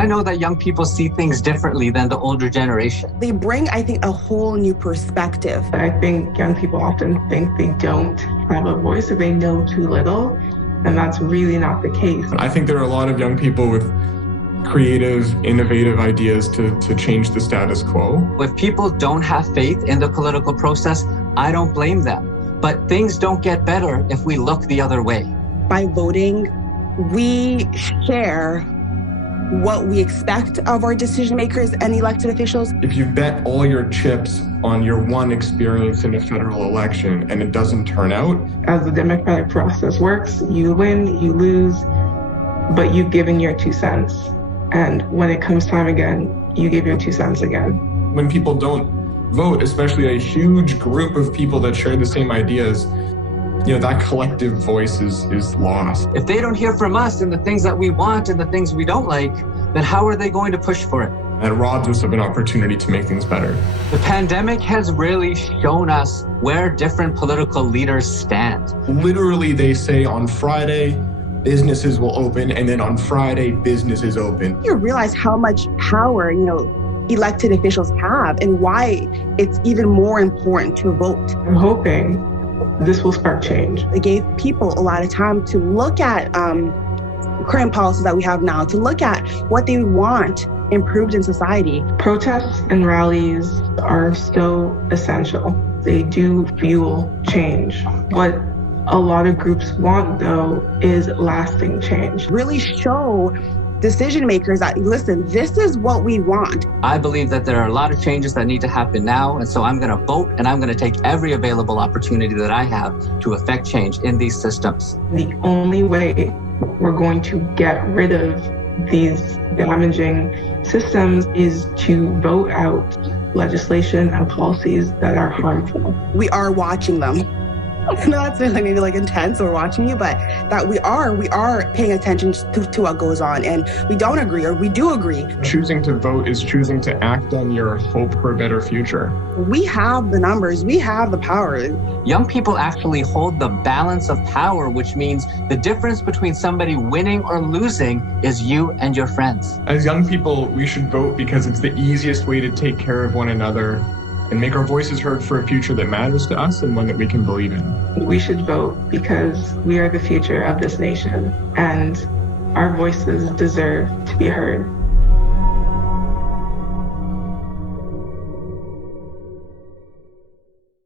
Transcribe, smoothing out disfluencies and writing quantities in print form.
I know that young people see things differently than the older generation. They bring, I think, a whole new perspective. I think young people often think they don't have a voice or they know too little, and that's really not the case. I think there are a lot of young people with creative, innovative ideas to change the status quo. If people don't have faith in the political process, I don't blame them. But things don't get better if we look the other way. By voting, we share what we expect of our decision makers and elected officials. If you bet all your chips on your one experience in a federal election and it doesn't turn out. As the democratic process works, you win, you lose, but you've given your 2 cents. And when it comes time again, you give your 2 cents again. When people don't vote, especially a huge group of people that share the same ideas, that collective voice is lost. If they don't hear from us and the things that we want and the things we don't like, then how are they going to push for it? That robs us of an opportunity to make things better. The pandemic has really shown us where different political leaders stand. Literally, they say on Friday, businesses will open, and then on Friday, businesses open. You realize how much power, elected officials have and why it's even more important to vote. I'm hoping this will spark change. It gave people a lot of time to look at current policies that we have now, to look at what they want improved in society. Protests and rallies are so essential. They do fuel change. What a lot of groups want, though, is lasting change. Really show decision makers that, listen, this is what we want. I believe that there are a lot of changes that need to happen now, and so I'm going to vote and I'm going to take every available opportunity that I have to affect change in these systems. The only way we're going to get rid of these damaging systems is to vote out legislation and policies that are harmful. We are watching them. No, that's really maybe intense or watching you, but that we are paying attention to what goes on, and we don't agree or we do agree. Choosing to vote is choosing to act on your hope for a better future. We have the numbers, we have the power. Young people actually hold the balance of power, which means the difference between somebody winning or losing is you and your friends. As young people, we should vote because it's the easiest way to take care of one another and make our voices heard for a future that matters to us and one that we can believe in. We should vote because we are the future of this nation, and our voices deserve to be heard.